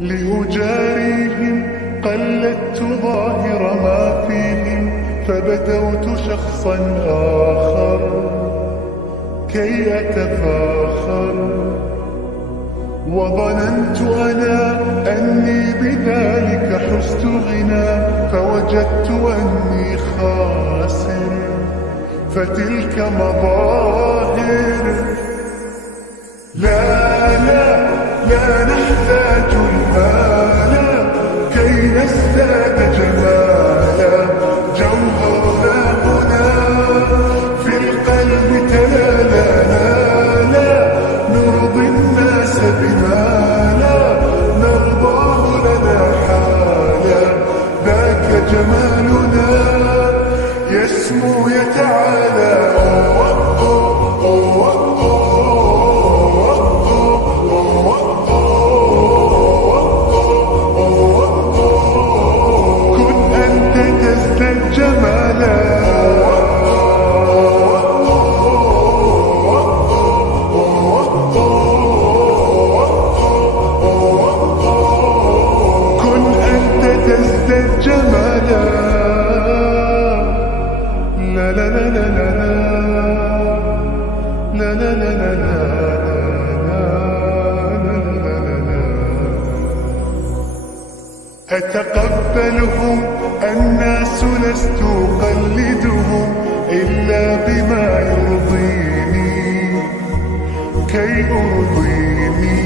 لأجاريهم قلدت ظاهر ما فيهم، فبدوت شخصا آخر كي أتفاخر، وظننت أنا أني بذلك حزت غنى، فوجدت أني خاسر، فتلك مظاهر. لا لا لا نحتاج المال كي نزداد جمالا، جوهرنا هنا في القلب تلالا. لا نرضي الناس بما لا نرضاه لنا حالا، ذاك جمالنا يسمو يتعالى. تزداد جمالا. لا لا لا لا لا لا لا لا لا لا. أتقبلهم الناس لست أقلدهم إلا بما يرضيني كي أرضيني.